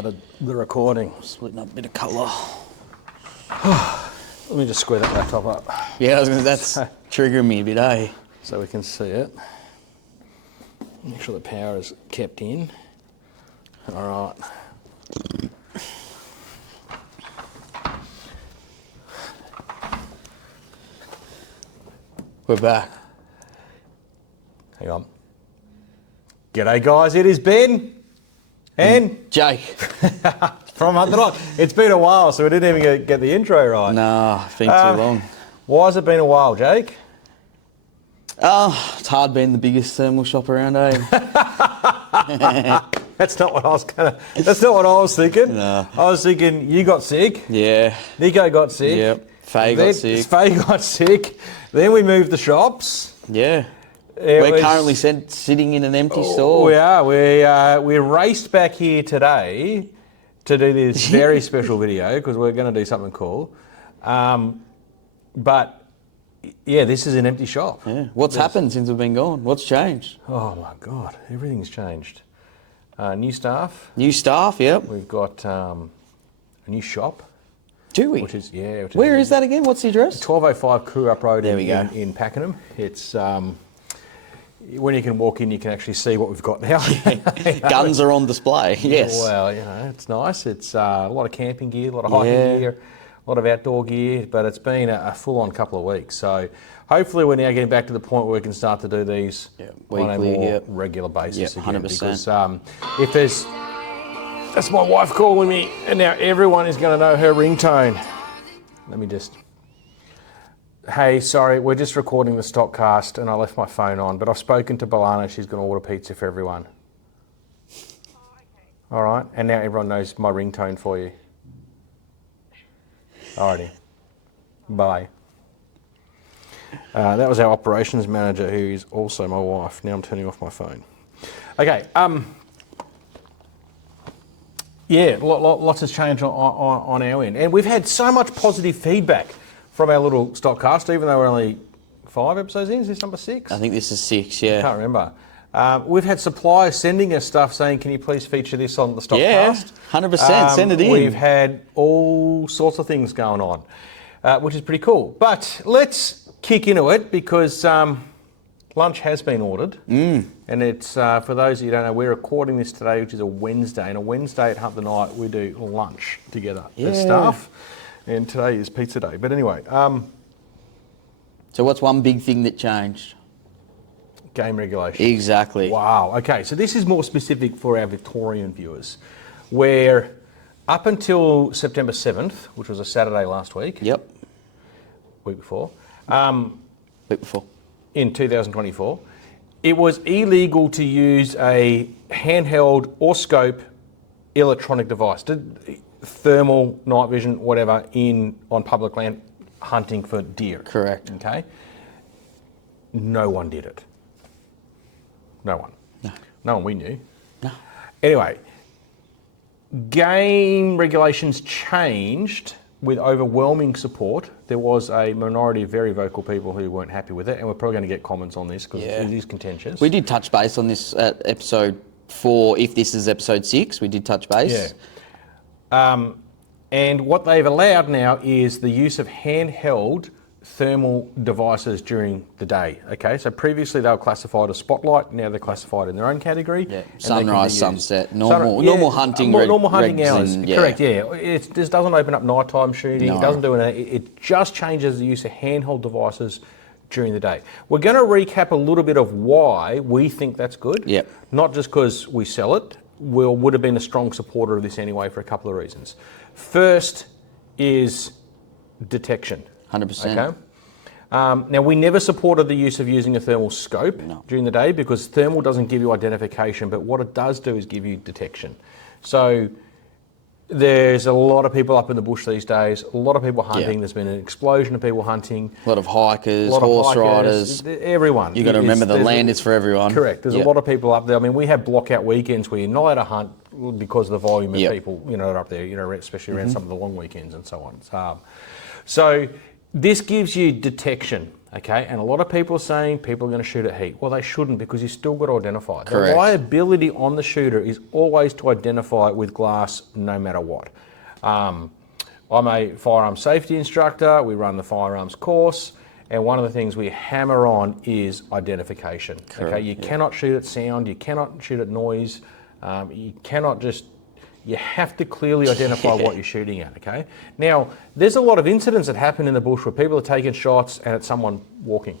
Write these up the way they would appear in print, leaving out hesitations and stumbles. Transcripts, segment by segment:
started the recording. Splitting up a bit of colour. Let me just square that laptop up. Yeah, I was gonna, that's triggering me a bit, eh? So we can see it. Make sure the power is kept in. All right. We're back. Hang on. G'day guys, it is Ben and Jake. from Hunter. It's been a while, so we didn't even get the intro right. Nah, it's been too long. Why has it been a while, Jake? It's hard being the biggest thermal shop around, eh? That's not what I was That's not what I was thinking. No. I was thinking you got sick. Yeah. Nico got sick. Yep. Faye got sick. Faye got sick. Then we moved the shops. Yeah. We're currently sitting in an empty store. We are. We raced back here today to do this very special video because we're going to do something cool. But yeah, this is an empty shop. Yeah. What's happened since we've been gone? What's changed? Oh my God, everything's changed. New staff. New staff, yep. We've got a new shop. Do we? Where is that again? What's the address? 1205 Coorap Road in Pakenham. It's when you can walk in, you can actually see what we've got now. Guns are on display. Yes. Well, you know, it's nice. It's a lot of camping gear, a lot of hiking gear, a lot of outdoor gear. But it's been a full-on couple of weeks. So hopefully, we're now getting back to the point where we can start to do these on a more regular basis again. 100%. Because if there's that's my wife calling me, and now everyone is going to know her ringtone. Let me just. Hey, sorry, we're just recording the stock cast, and I left my phone on, but I've spoken to Balana. She's going to order pizza for everyone. Oh, okay. All right, and now everyone knows my ringtone for you. Alrighty, bye. That was our operations manager, who is also my wife. Now I'm turning off my phone. Okay. Yeah, lots has changed on our end. And we've had so much positive feedback from our little stockcast, even though we're only 5 episodes in. Is this number 6? I think this is 6, yeah. I can't remember. We've had suppliers sending us stuff saying, can you please feature this on the stockcast? Yeah, 100%, send it in. We've had all sorts of things going on, which is pretty cool. But let's kick into it because lunch has been ordered. And it's, for those of you who don't know, we're recording this today, which is a Wednesday. And a Wednesday at Hunt the Night, we do lunch together as staff. And today is pizza day. But anyway. So what's one big thing that changed? Game regulation. Exactly. Wow. Okay, so this is more specific for our Victorian viewers, where up until September 7th, which was a Saturday last week. Yep. Week before. Week before. In 2024. It was illegal to use a handheld or scope electronic device, thermal, night vision, whatever, on public land hunting for deer. Correct. Okay. No one did it. No one. No. No one we knew. No. Anyway, game regulations changed with overwhelming support. There was a minority of very vocal people who weren't happy with it, and we're probably going to get comments on this because it is contentious. We did touch base on this at episode 4. If this is episode 6, we did touch base. Yeah. And what they've allowed now is the use of handheld thermal devices during the day. Okay, so previously they were classified as spotlight, now they're classified in their own category. Yeah. Sunrise, sunset, normal hunting. Normal hunting hours. And, correct. Yeah, it just doesn't open up nighttime shooting. No. It doesn't do anything. It just changes the use of handheld devices during the day. We're going to recap a little bit of why we think that's good. Yep. Not just because we sell it. We would have been a strong supporter of this anyway for a couple of reasons. First is detection. 100%. Okay. Now, we never supported the use of using a thermal scope during the day because thermal doesn't give you identification, but what it does do is give you detection. So there's a lot of people up in the bush these days, a lot of people hunting. There's been an explosion of people hunting. A lot of hikers, horse riders. Everyone. You've got to remember the land is for everyone. Correct. There's a lot of people up there. I mean, we have blockout weekends where you're not allowed to hunt because of the volume of people, that are up there, especially around some of the long weekends and so on. It's hard. So this gives you detection. Okay, and a lot of people are saying people are going to shoot at heat. Well, they shouldn't, because you still got to identify it. The Correct. liability on the shooter is always to identify it with glass, no matter what. I'm a firearms safety instructor. We run the firearms course, and one of the things we hammer on is identification. Correct, Okay, you cannot shoot at sound, you cannot shoot at noise, you cannot just. You have to clearly identify what you're shooting at, okay? Now, there's a lot of incidents that happen in the bush where people are taking shots and it's someone walking.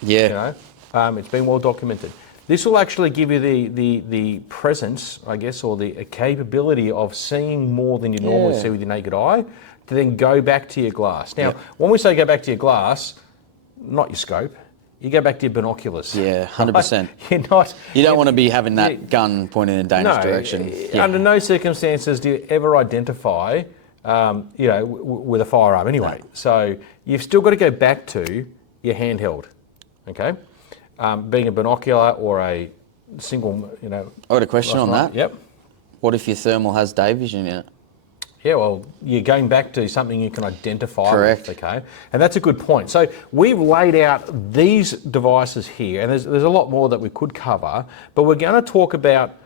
Yeah. You know, it's been well documented. This will actually give you the presence, I guess, or the capability of seeing more than you normally see with your naked eye, to then go back to your glass. Now, when we say go back to your glass, not your scope. You go back to your binoculars. Yeah, 100%. You're not. You don't want to be having that gun pointed in a dangerous direction. Yeah. Under no circumstances do you ever identify, with a firearm anyway. No. So you've still got to go back to your handheld, okay? Being a binocular or a single, I got a question on that. Yep. What if your thermal has day vision in it? Yeah, well, you're going back to something you can identify. Correct. With, okay? And that's a good point. So we've laid out these devices here, and there's a lot more that we could cover, but we're going to talk about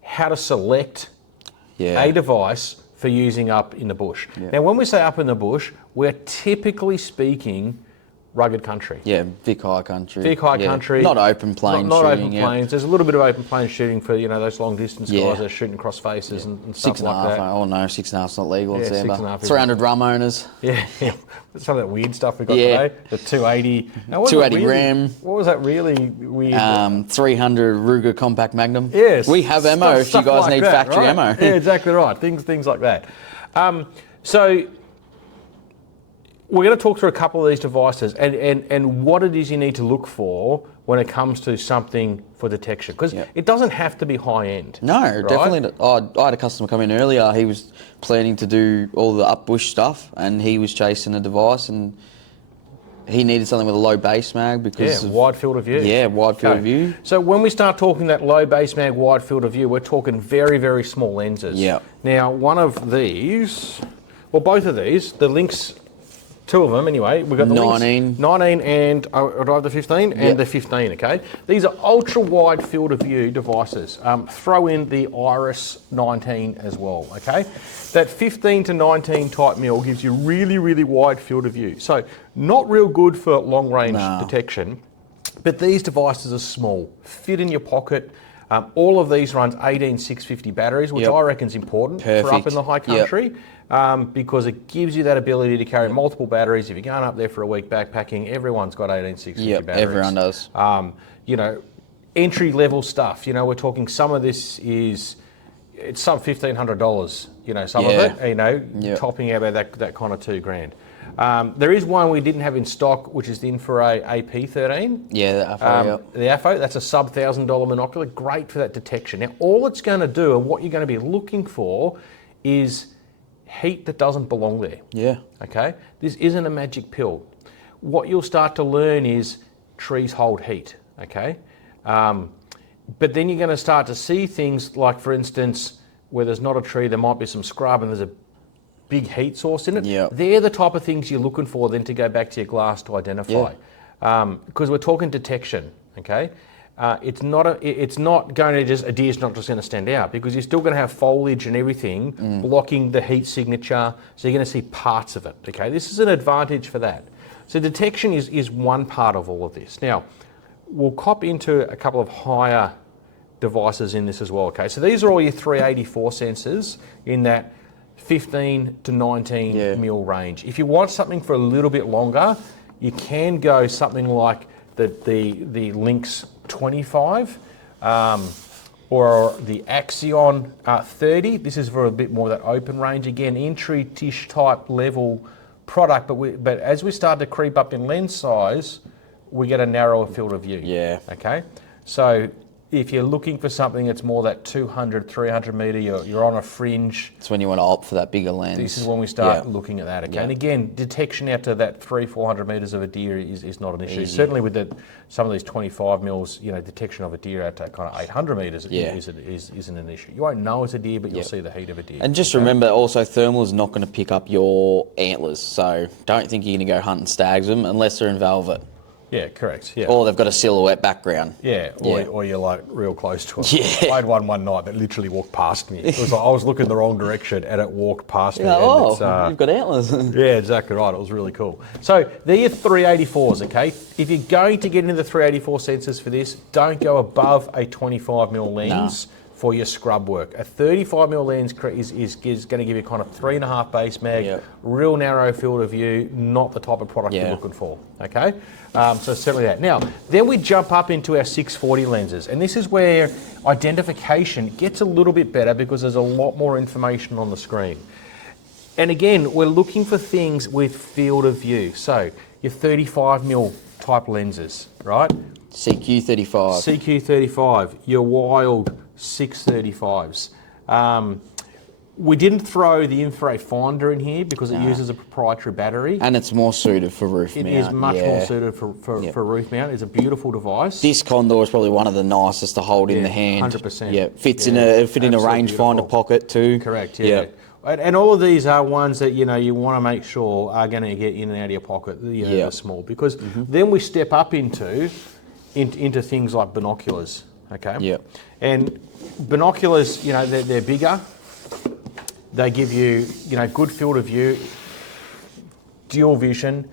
how to select a device for using up in the bush. Yeah. Now, when we say up in the bush, we're typically speaking rugged country. Yeah, Vic High country. Vic High country. Not open plains Not shooting, open plains. There's a little bit of open plains shooting for, those long distance guys that are shooting cross faces and stuff like that. Oh no, 6.5's not legal. Yeah, 6.5 300 rum owners. Yeah. Some of that weird stuff we got today. The 280. Now, 280 RAM. What was that really weird? 300 Ruger Compact Magnum. Yes. We have ammo if you guys need factory ammo. Yeah, exactly right. Things like that. So we're going to talk through a couple of these devices and what it is you need to look for when it comes to something for detection. Because it doesn't have to be high end. No, right? definitely not. I had a customer come in earlier. He was planning to do all the up bush stuff, and he was chasing a device, and he needed something with a low base mag because wide field of view. Yeah, wide field of view. So when we start talking that low base mag, wide field of view, we're talking very, very small lenses. Yeah. Now, one of these, well, both of these, the Lynx. Two of them anyway. We've got the 19. 19 and I have the 15 and the 15, okay? These are ultra wide field of view devices. Throw in the Iris 19 as well, okay? That 15 to 19 type mil gives you really, really wide field of view. So not real good for long range detection, but these devices are small, fit in your pocket. All of these runs 18650 batteries, which I reckon is important for up in the high country. Because it gives you that ability to carry multiple batteries. If you're going up there for a week backpacking, everyone's got 18650 batteries. Everyone does. Entry level stuff. We're talking some of this it's sub $1,500. Some of it. Topping out about that kind of $2,000. There is one we didn't have in stock, which is the Infrared AP13. Yeah, the AFO. The AFO, that's a sub $1,000 monocular, great for that detection. Now, all it's going to do and what you're going to be looking for is heat that doesn't belong there. Yeah. Okay? This isn't a magic pill. What you'll start to learn is trees hold heat. Okay? But then you're going to start to see things like, for instance, where there's not a tree, there might be some scrub and there's a big heat source in it. Yep. They're the type of things you're looking for then to go back to your glass to identify. Because we're talking detection. Okay? It's not going to just, a deer's not just going to stand out, because you're still going to have foliage and everything blocking the heat signature, so you're going to see parts of it, okay? This is an advantage for that. So detection is one part of all of this. Now, we'll cop into a couple of higher devices in this as well, okay? So these are all your 384 sensors in that 15 to 19 mil range. If you want something for a little bit longer, you can go something like the Lynx 25 or the Axion 30. This is for a bit more of that open range. Again, entry-ish type level product, but as we start to creep up in lens size, we get a narrower field of view. Yeah. Okay? So if you're looking for something that's more that 200, 300 metre, you're on a fringe. That's when you want to opt for that bigger lens. This is when we start looking at that, okay? And again, detection out to that 300-400 metres of a deer is not an issue. Easy. Certainly with some of these 25 mils, detection of a deer out to kind of 800 metres isn't an issue. You won't know it's a deer, but you'll see the heat of a deer. And just remember, also thermal is not going to pick up your antlers, so don't think you're going to go hunting stags them unless they're in velvet. Yeah, correct. Yeah. Or they've got a silhouette background. Yeah, or you're like real close to it. Yeah. I had one night that literally walked past me. It was like I was looking the wrong direction and it walked past me. Yeah, and oh, you've got antlers. yeah, exactly right. It was really cool. So they're your 384s, okay? If you're going to get into the 384 sensors for this, don't go above a 25mm lens. For your scrub work. A 35mm lens is going to give you kind of 3.5 base mag, real narrow field of view, not the type of product you're looking for, okay? So certainly that. Now, then we jump up into our 640 lenses, and this is where identification gets a little bit better because there's a lot more information on the screen. And again, we're looking for things with field of view. So your 35mm type lenses, right? CQ35. CQ35, your wild 635s. We didn't throw the infrared finder in here because it uses a proprietary battery. And it's more suited for roof mount. It is much more suited for roof mount. It's a beautiful device. This condor is probably one of the nicest to hold in the hand. 100%. Yeah, fits in a rangefinder pocket too. Correct. Yeah. And all of these are ones that you want to make sure are going to get in and out of your pocket. They're small because then we step up into things like binoculars. Okay. Yep. And binoculars, they're bigger. They give you, good field of view, dual vision.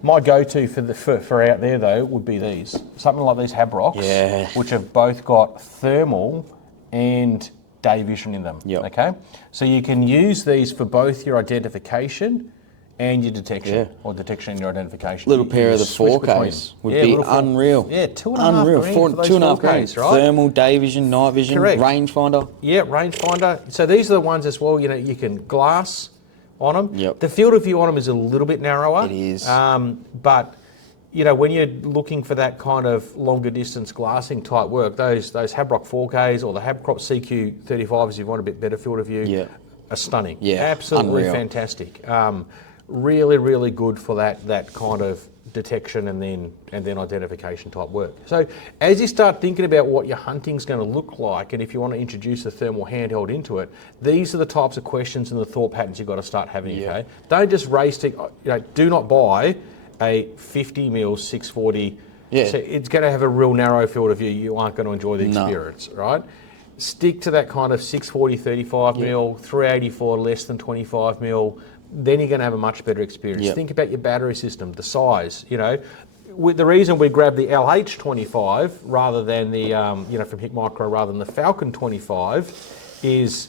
My go-to for out there though would be these. Something like these Habrocks, which have both got thermal and day vision in them. Yep. Okay. So you can use these for both your identification and your detection, or detection and your identification. Little pair of the 4Ks would be unreal. Yeah, $2.5 $2.5 grand, right? Thermal, day vision, night vision, rangefinder. Yeah, rangefinder. So these are the ones as well, you can glass on them. Yep. The field of view on them is a little bit narrower. It is. But, when you're looking for that kind of longer distance glassing type work, those Habrock 4Ks or the Habrock CQ35s, if you want a bit better field of view, are stunning. Yeah, absolutely fantastic. Really, really good for that kind of detection and then identification type work. So as you start thinking about what your hunting's going to look like, and if you want to introduce a thermal handheld into it, these are the types of questions and the thought patterns you've got to start having. Okay, don't just race to. Do not buy a 50mm 640. Yeah, so it's going to have a real narrow field of view. You aren't going to enjoy the experience, right? Stick to that kind of 640 35mm, 384 less than 25mm. Then you're going to have a much better experience. Think about your battery system, the size. The reason we grabbed the LH25 rather than the from HIKMICRO rather than the Falcon 25 is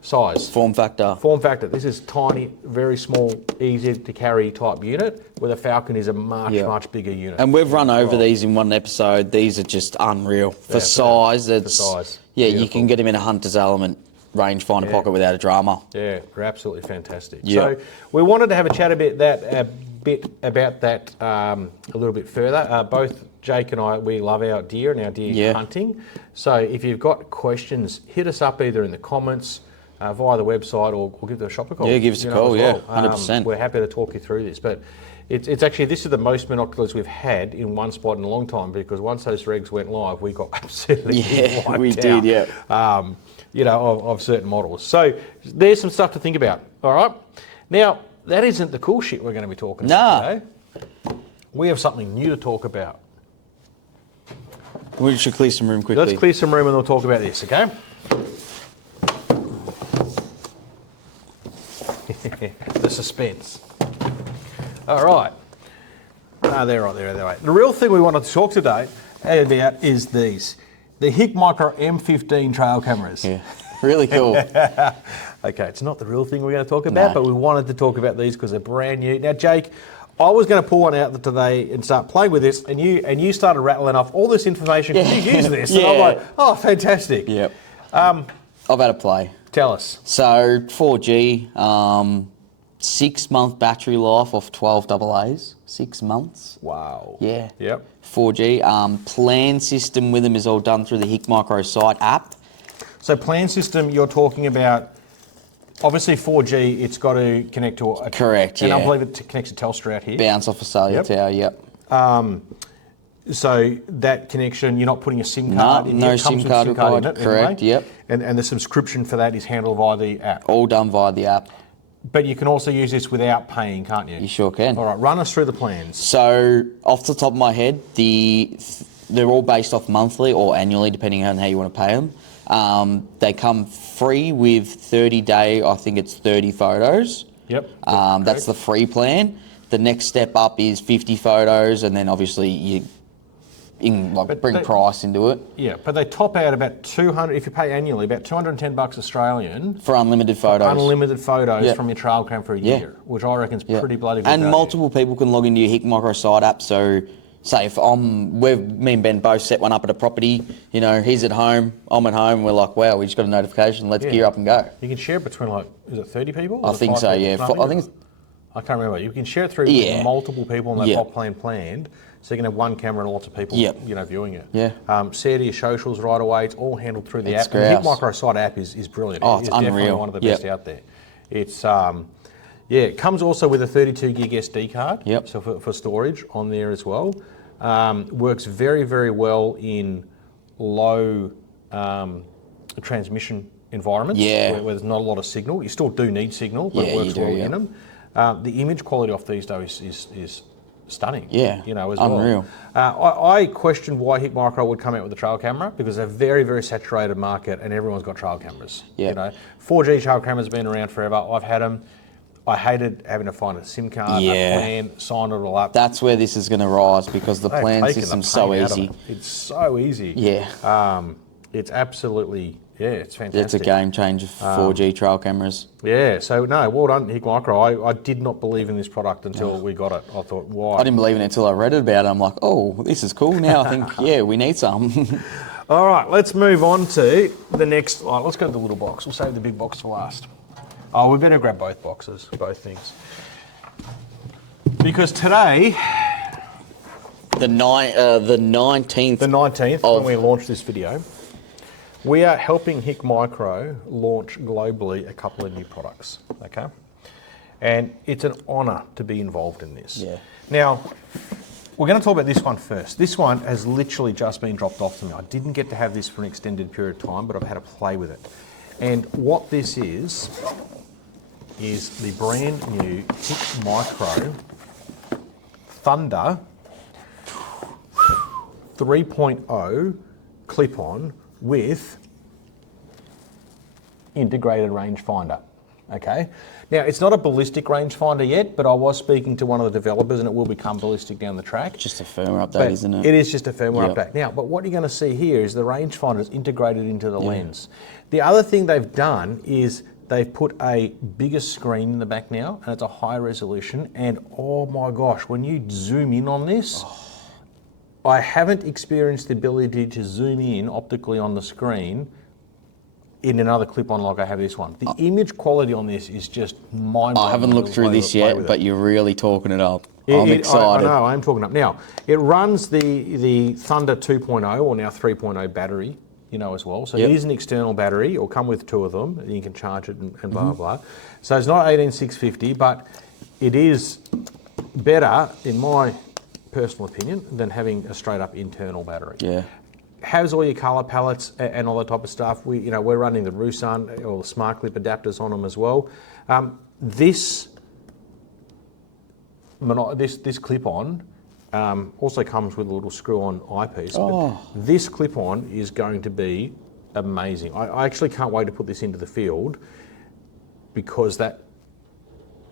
size. Form factor. Form factor. This is tiny, very small, easy to carry type unit, where the Falcon is a much bigger unit. And we've run over these in one episode. These are just unreal for size. For size. Yeah, beautiful. You can get them in a hunter's element rangefinder pocket without a drama. Yeah, they're absolutely fantastic. Yep. So we wanted to have a chat about that a little bit further. Both Jake and I, we love our deer and our deer hunting. So if you've got questions, hit us up either in the comments, via the website, or give the shop a call. Yeah, give us a call, 100%. We're happy to talk you through this. But it's actually, this is the most binoculars we've had in one spot in a long time, because once those regs went live, we got absolutely wiped out. We did, of certain models. So there's some stuff to think about, all right? Now, that isn't the cool shit we're going to be talking about today. We have something new to talk about. We should clear some room quickly. Let's clear some room and we'll talk about this, okay? The suspense. All right. They're right. The real thing we wanted to talk today about is these. The HIKMICRO M15 trail cameras. Yeah, really cool. Okay, it's not the real thing we're going to talk about, but we wanted to talk about these because they're brand new. Now, Jake, I was going to pull one out today and start playing with this, and you started rattling off all this information. Can you use this? And I'm like, oh, fantastic. Yep. I've had a play. Tell us. So 4G, 6-month battery life off 12 AA's. 6 months. Wow. Yeah. Yep. 4G. Plan system with them is all done through the HIKMICRO site app. So plan system, you're talking about, obviously 4G, it's got to connect to a... Correct, and I believe it connects to Telstra out here. Bounce off a cellular tower, yep. So that connection, you're not putting a SIM card in. No SIM card required. Correct, anyway. And the subscription for that is handled via the app. All done via the app. But you can also use this without paying, can't you? You sure can. All right, run us through the plans. So, off the top of my head, they're all based off monthly or annually, depending on how you want to pay them. They come free with 30-day, I think it's 30 photos. Yep. That's the free plan. The next step up is 50 photos, and then obviously you bring price into it. Yeah, but they top out about 200, if you pay annually, about $210 Australian. For unlimited photos. Unlimited photos Yep. from your trail cam for a year, which I reckon is pretty bloody good. And value. multiple people can log into your HIKMICRO site app. So, say if me and Ben both set one up at a property, you know, he's at home, I'm at home, we're like, wow, we just got a notification, let's gear up and go. You can share it between, like, is it 30 people? I think so, yeah. I think it's... I can't remember. You can share it through multiple people on that top plan planned, so you can have one camera and lots of people, you know, viewing it. Yeah. Share to your socials right away. It's all handled through the app. Great. The HIKMICRO site app is brilliant. Oh, it's definitely unreal. one of the best out there. It's it comes also with a 32 gig SD card. Yep. So for storage on there as well. Works very, very well in low transmission environments where there's not a lot of signal. You still do need signal, but it works well in them. The image quality off these though is stunning. Yeah, you know, as unreal. well. I questioned why HIKMICRO would come out with a trail camera because they're a very, very saturated market and everyone's got trail cameras. Yeah. You know, 4G trail cameras have been around forever. I've had them. I hated having to find a SIM card, a plan, sign it all up. That's where this is going to rise because the plan system's so easy. It's so easy. Yeah. It's absolutely, it's fantastic. It's a game changer for 4G trail cameras. Yeah, so no, well done, HIKMICRO. I did not believe in this product until we got it. I thought, why? I didn't believe in it until I read it about it. I'm like, oh, this is cool. Now I think, yeah, we need some. All right, let's move on to the next. Let's go to the little box. We'll save the big box for last. Oh, we better grab both boxes, both things. Because today... The 19th. The 19th, when we launch this video, we are helping HIKMICRO launch globally a couple of new products, okay? And it's an honour to be involved in this. Yeah. Now, we're going to talk about this one first. This one has literally just been dropped off to me. I didn't get to have this for an extended period of time, but I've had to play with it. And what this is the brand new HIKMICRO Thunder 3.0 clip-on with integrated rangefinder. Okay. Now it's not a ballistic rangefinder yet, but I was speaking to one of the developers, and it will become ballistic down the track. Just a firmware update, isn't it? It is just a firmware update. Now, but what you're going to see here is the rangefinder is integrated into the lens. The other thing they've done is they've put a bigger screen in the back now, and it's a high resolution. And oh my gosh, when you zoom in on this, I haven't experienced the ability to zoom in optically on the screen in another clip-on like I have this one. The image quality on this is just mind-blowing. I haven't looked through this yet, but you're really talking it up. I'm excited. I know, I'm talking up. Now, it runs the Thunder 2.0 or now 3.0 battery, you know, as well. So it is an external battery. It'll come with two of them, and you can charge it and blah, blah. So it's not 18650, but it is better, in my personal opinion, than having a straight up internal battery. Yeah. Has all your colour palettes and all that type of stuff. We're running the Rusan or the Smart Clip adapters on them as well. This clip-on also comes with a little screw-on eyepiece. But this clip-on is going to be amazing. I actually can't wait to put this into the field because that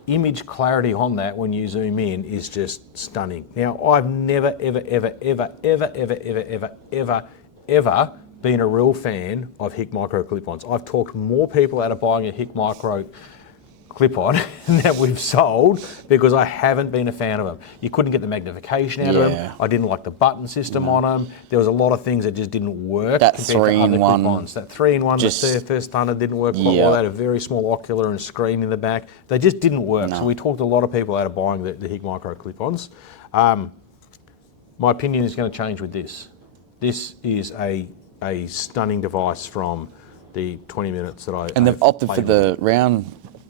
image clarity on that when you zoom in is just stunning. Now, I've never, ever been a real fan of HIKMICRO clip-ons. I've talked more people out of buying a HIKMICRO clip-on that we've sold because I haven't been a fan of them. You couldn't get the magnification out of them. I didn't like the button system on them. There was a lot of things that just didn't work. That 3-in-1. That 3-in-1, the first Thunder didn't work quite well. They had a very small ocular and screen in the back. They just didn't work. So we talked a lot of people out of buying the HIKMICRO clip-ons. My opinion is going to change with this. This is a stunning device from the 20 minutes that I... And they've opted for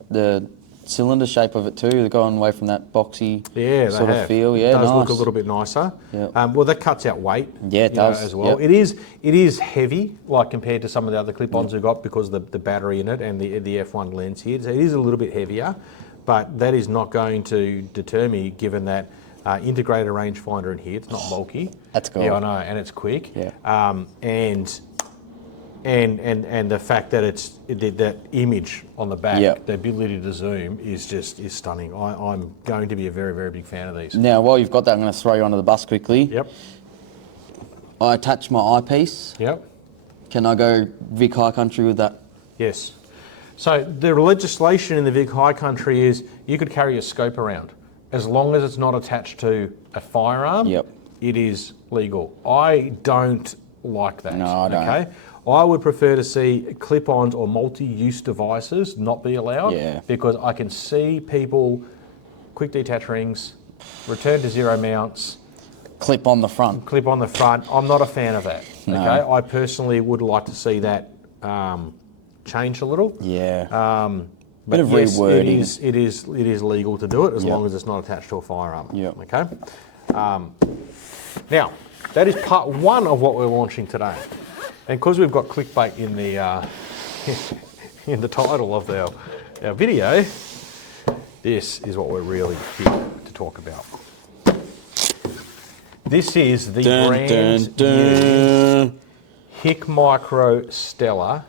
the cylinder shape of it too. They're going away from that boxy sort of feel. Yeah, it does nice. look a little bit nicer. Yeah. Well, that cuts out weight. Yeah, it does as well. Yep. It is heavy, like compared to some of the other clip-ons we've got because of the battery in it and the F1 lens here. So it is a little bit heavier, but that is not going to deter me, given that integrated rangefinder in here. It's not bulky. That's cool. Yeah, I know, and it's quick. Yeah. And the fact that that image on the back, Yep. the ability to zoom is stunning. I'm going to be a very, very big fan of these. Now, while you've got that, I'm going to throw you onto the bus quickly. Yep. I attach my eyepiece. Yep. Can I go Vic High Country with that? Yes. So the legislation in the Vic High Country is you could carry a scope around. As long as it's not attached to a firearm, Yep. it is legal. I don't like that. No, I don't. Okay? I would prefer to see clip-ons or multi-use devices not be allowed because I can see people quick detach rings, return to zero mounts, Clip on the front. clip on the front. I'm not a fan of that. No. Okay, I personally would like to see that changed a little. Yeah. But Bit of yes, rewording. it is legal to do it as Yep. long as it's not attached to a firearm. Yep. Okay. Now that is part one of what we're launching today, and because we've got clickbait in the in the title of our video, this is what we're really here to talk about. This is the brand new HIKMICRO Stellar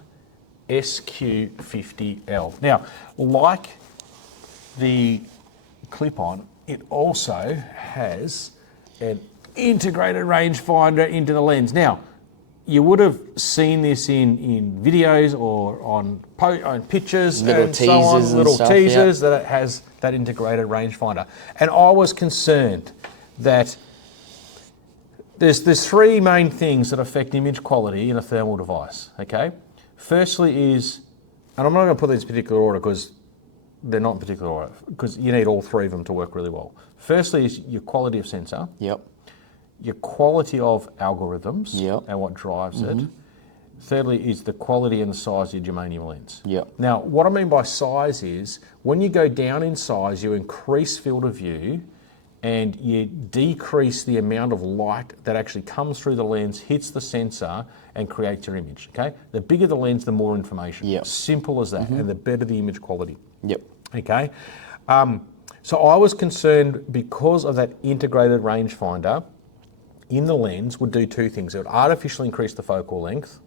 SQ50L. Now, like the clip-on, it also has an integrated rangefinder into the lens. Now, you would have seen this in videos or on pictures Little and so on, teasers and little stuff, teasers that it has that integrated rangefinder. And I was concerned that there's three main things that affect image quality in a thermal device, okay? Firstly is, and I'm not going to put these in particular order because they're not in particular order, because you need all three of them to work really well. Firstly is your quality of sensor. Yep. Your quality of algorithms Yep. and what drives it. Thirdly is the quality and the size of your germanium lens. Yep. Now, what I mean by size is when you go down in size, you increase field of view and you decrease the amount of light that actually comes through the lens, hits the sensor, and creates your image, okay? The bigger the lens, the more information. Yep. Simple as that, and the better the image quality. Yep. Okay? So I was concerned because of that integrated rangefinder in the lens would do two things. It would artificially increase the focal length,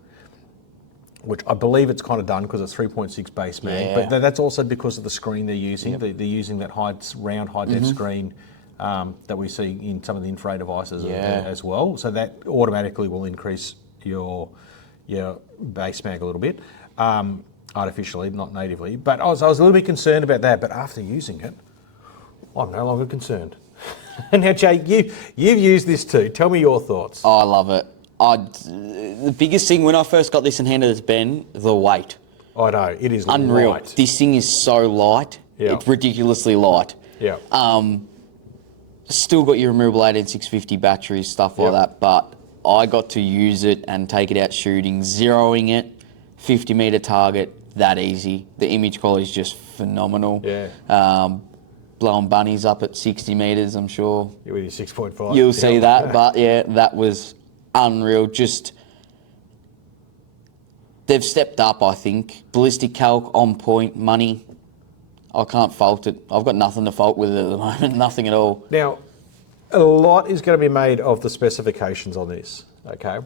which I believe it's kind of done because it's 3.6 base mag, but that's also because of the screen they're using. They're using that round high-def screen that we see in some of the infrared devices as well. So that automatically will increase your base mag a little bit, artificially, not natively. But I was a little bit concerned about that, but after using it, I'm no longer concerned. Now, Jake, you've used this too. Tell me your thoughts. Oh, I love it. The biggest thing when I first got this and handed it to Ben, the weight. I know, it is Unreal. light. This thing is so light. Yeah. It's ridiculously light. Yeah. Still got your removable 18650 batteries, stuff like that, but I got to use it and take it out shooting, zeroing it, 50 metre target, that easy. The image quality is just phenomenal. Yeah. Blowing bunnies up at 60 metres, I'm sure. With your 6.5. You'll see that, but yeah, that was unreal. Just, they've stepped up, I think. Ballistic calc, on point, money. I can't fault it. I've got nothing to fault with it at the moment, nothing at all. Now, a lot is going to be made of the specifications on this, okay?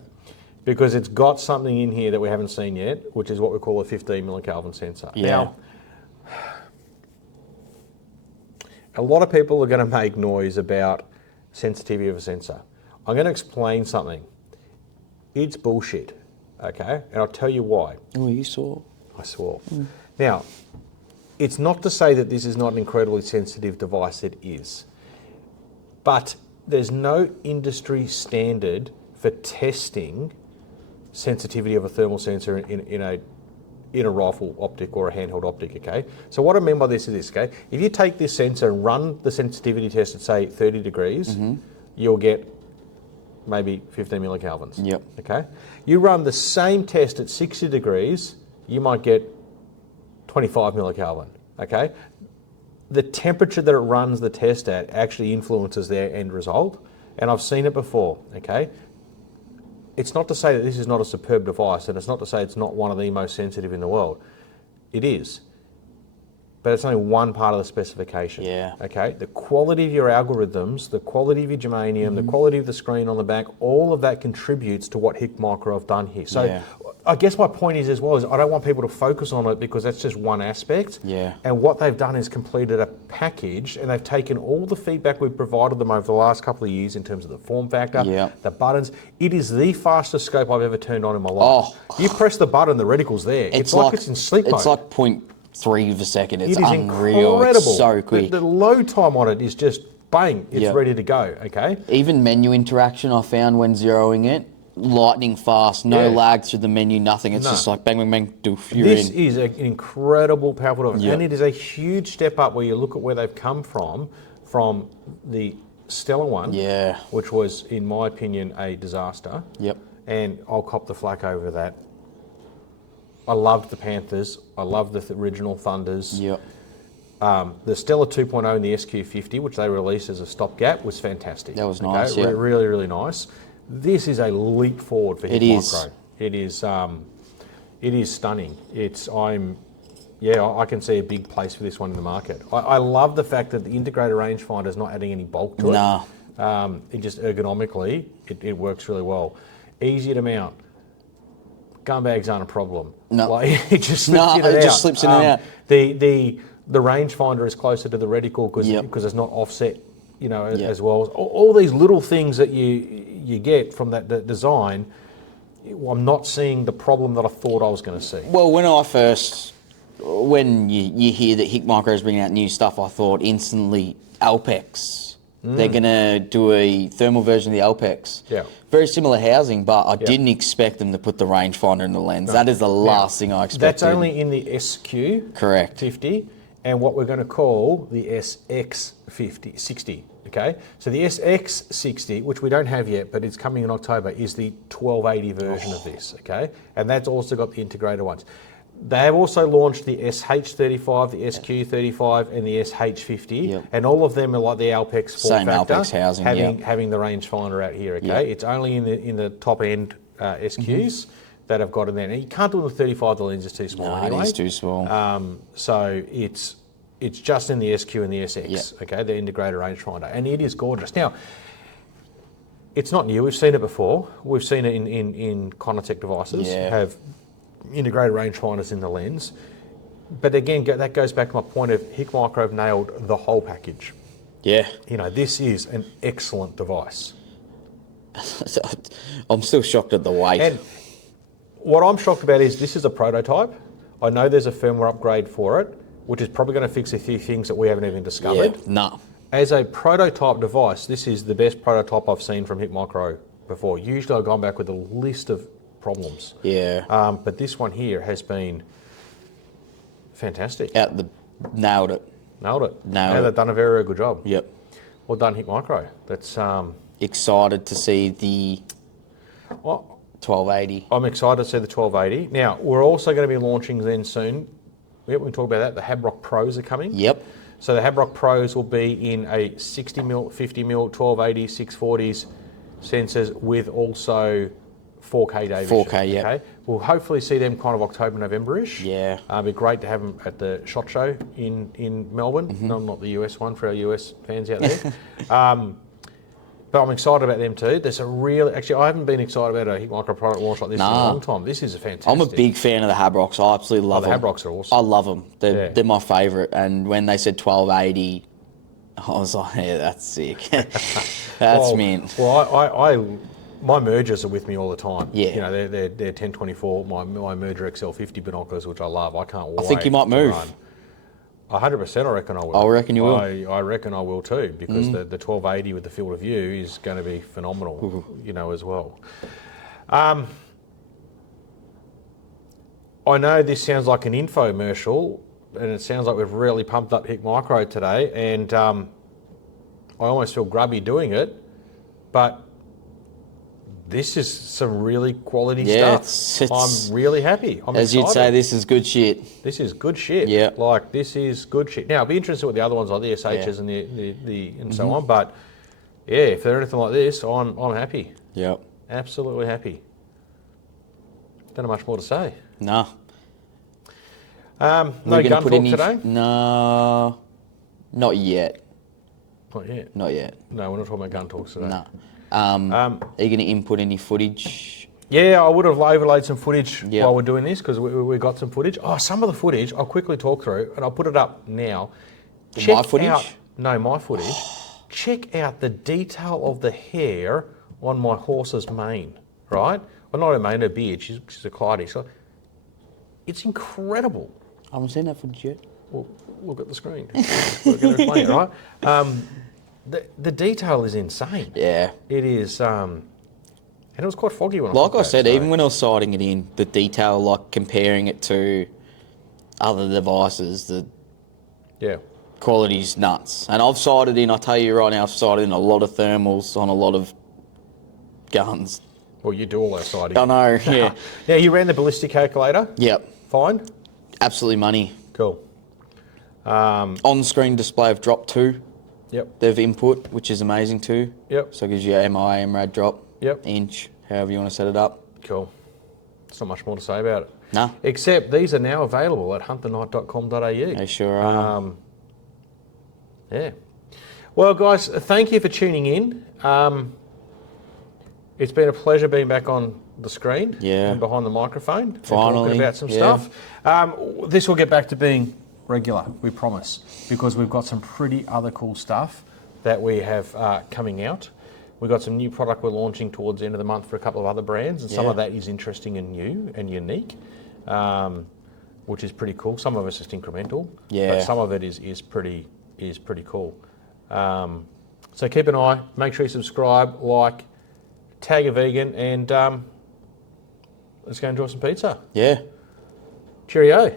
Because it's got something in here that we haven't seen yet, which is what we call a 15 millikelvin sensor. Yeah. Now, a lot of people are going to make noise about sensitivity of a sensor. I'm going to explain something. It's bullshit, okay? And I'll tell you why. Oh, you saw? I swore. Now, it's not to say that this is not an incredibly sensitive device, it is. But there's no industry standard for testing sensitivity of a thermal sensor in a rifle optic or a handheld optic, okay? So what I mean by this is this, okay? If you take this sensor and run the sensitivity test at, say, 30 degrees, you'll get maybe 15 millikelvins. Yep. Okay? You run the same test at 60 degrees, you might get 25 millikelvin, okay? the temperature that it runs the test at actually influences their end result. And I've seen it before, okay? It's not to say that this is not a superb device, and it's not to say it's not one of the most sensitive in the world. It is. But it's only one part of the specification. Yeah. Okay. The quality of your algorithms, the quality of your germanium, the quality of the screen on the back, all of that contributes to what HIKMICRO have done here. So I guess my point is as well is I don't want people to focus on it because that's just one aspect. Yeah. And what they've done is completed a package, and they've taken all the feedback we've provided them over the last couple of years in terms of the form factor, the buttons. It is the fastest scope I've ever turned on in my life. You press the button, the reticle's there. It's like it's in sleep mode. It's like 0.3 of a second. It's unreal. incredible. It's so quick. The load time on it is just bang, it's ready to go, okay? Even menu interaction I found when zeroing it, lightning fast, no lag through the menu, nothing. It's just like bang, bang, bang, doof, you're This in. is an incredible, powerful device. And it is a huge step up where you look at where they've come from the Stellar one, which was, in my opinion, a disaster. And I'll cop the flack over that. I loved the Panthers. I loved the original Thunders. The Stellar 2.0 and the SQ50, which they released as a stopgap, was fantastic. That was nice, Really, really nice. This is a leap forward for HIKMICRO. It is stunning. I can see a big place for this one in the market. I love the fact that the integrated rangefinder is not adding any bulk to it. It just ergonomically, it works really well. Easier to mount. Gun bags aren't a problem. It just slips in and out. Just slips in and out. The rangefinder is closer to the reticle because it's not offset, as well. All these little things that you get from that design, I'm not seeing the problem that I thought I was going to see. Well, when you hear that HIKMICRO is bringing out new stuff, I thought instantly Alpex. They're going to do a thermal version of the Alpex. Very similar housing, but I didn't expect them to put the rangefinder in the lens. That is the last thing I expected. That's only in the SQ50 and what we're going to call the SX50, okay? So the SX60, which we don't have yet, but it's coming in October, is the 1280 version of this, okay? And that's also got the integrated ones. They have also launched the SH35, the SQ35, and the SH50, and all of them are like the Alpex form factor, Alpex housing, having the rangefinder out here. Okay, it's only in the top end SQs that have got in there. And you can't do it with 35; the lens is too small. Anyway. It is too small. So it's just in the SQ and the SX. Okay, the integrated rangefinder, and it is gorgeous. Now, it's not new. We've seen it before. We've seen it in Conatec devices. Have integrated rangefinders in the lens. But again, that goes back to my point of HIKMICRO have nailed the whole package. This is an excellent device. I'm still shocked at the weight. And what I'm shocked about is this is a prototype. I know there's a firmware upgrade for it, which is probably going to fix a few things that we haven't even discovered. As a prototype device, this is the best prototype I've seen from HIKMICRO before. Usually I've gone back with a list of problems. But this one here has been fantastic. Nailed it. They've done a very, very good job. Well done, HIKMICRO. That's excited to see the 1280. I'm excited to see the 1280. Now, we're also going to be launching then soon. We can talk about that. The HABROC Pros are coming. So the HABROC Pros will be in a 60mm, 50mm, 1280, 640s sensors with also 4K day vision. 4K, okay? We'll hopefully see them kind of October, November-ish. It'd be great to have them at the SHOT Show in Melbourne. No, not the US one for our US fans out there. But I'm excited about them too. There's actually, I haven't been excited about a HIKMICRO product launch like this in a long time. This is a fantastic. I'm a big fan of the HABROCs. I absolutely love them. The HABROCs are awesome. I love them. They're my favourite. And when they said 1280, I was like, that's sick. That's mint. Well, my mergers are with me all the time. They're 1024, my merger XL50 binoculars, which I love. I can't wait. I think you might move. 100% I reckon I will. I reckon you will. I reckon I will too, because the 1280 with the field of view is going to be phenomenal, as well. I know this sounds like an infomercial, and it sounds like we've really pumped up HIKMICRO today, and I almost feel grubby doing it, but this is some really quality Yeah, stuff. it's I'm really happy. I'm as excited. you'd say, this is good shit. This is good shit. Yeah. Like, this is good shit. Now, I'll be interested with the other ones like the SHs and and so on. But yeah, if they're anything like this, I'm happy. Yep. Absolutely happy. Don't have much more to say. No. No gun talk today? No, not yet. Not yet. Not yet. No, we're not talking about gun talks today. No. Are you going to input any footage? Yeah, I would have overlaid some footage Yep. while we're doing this because we got some footage. Oh, some of the footage I'll quickly talk through and I'll put it up now. My footage? My footage. Check out the detail of the hair on my horse's mane, right? Well, not her mane, her beard. She's a Clyde. So it's incredible. I haven't seen that footage yet. Well, look at the screen. We're going to explain it, right? The detail is insane. Yeah. It is, and it was quite foggy when Like I took said, that, so- even when I was sighting it in, the detail, like comparing it to other devices, the Yeah. quality's nuts. And I've sighted in, I tell you right now, I've sighted in a lot of thermals on a lot of guns. Well, you do all that sighting. I know, yeah. Now, you ran the ballistic calculator. Yep. Fine. Absolutely money. Cool. On-screen display of drop 2. Yep. They've input, which is amazing too. Yep. So it gives you MI, MRAD drop, Yep. inch, however you want to set it up. Cool. There's not much more to say about it. No, Except these are now available at huntthenight.com.au. they sure are. Yeah. Well, guys, thank you for tuning in. It's been a pleasure being back on the screen and behind the microphone. and Finally, talking about some yeah. stuff. This will get back to being regular, we promise, because we've got some pretty other cool stuff that we have coming out. We've got some new product we're launching towards the end of the month for a couple of other brands, and some of that is interesting and new and unique, which is pretty cool. Some of it's just incremental, but some of it is pretty cool. So keep an eye, make sure you subscribe, like, tag a vegan, and let's go enjoy some pizza. Yeah. Cheerio.